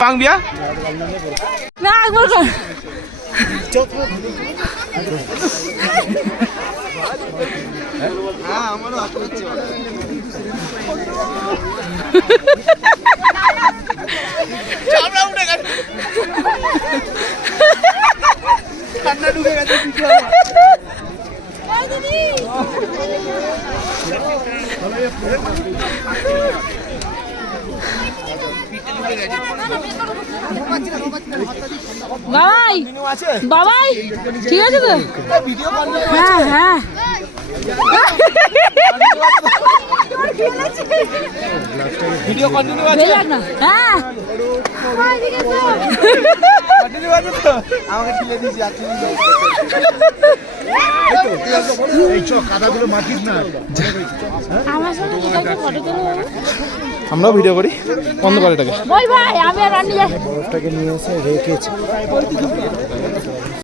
পাংবিয়া না একবার কর। বাবাই বাবাই ঠিক আছে তো? হ্যাঁ হ্যাঁ। ভিডিও কন্টিনিউ বেজার না। হ্যাঁ। কন্টিনিউ আছে তো? আমাকে ঠেলে আর তুমি আমার আমরাও ভিডিও করি। বন্ধ করে এটাকে। নিয়ে এসে রেখেছে।